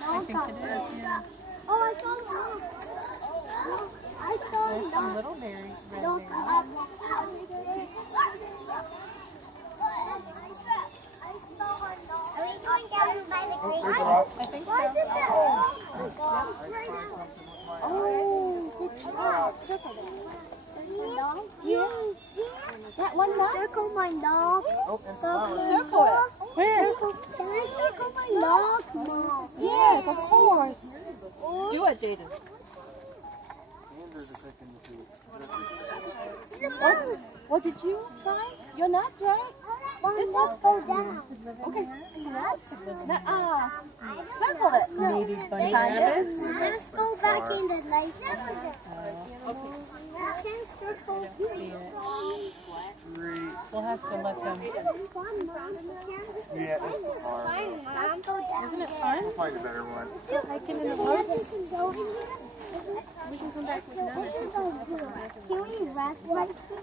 I think it is, yeah. Oh, I saw one. I saw There's some little berries, red berries. Are we going down by the creek? I think so. Oh, good job. Yeah. That one dog? Circle my dog. Circle it. Where? Can I circle my dog, Mom? Yes, of course. Do it, Jaden. What did you find? Your nuts, right? Let's go down. Okay. Nuts? Circle it. Maybe bunny rabbits. Let's go back in the night. We'll have to let them. Yeah, it's hard. Isn't it fun? We'll find a better one. Hiking in the woods. We can come back with another. Can we rest right here?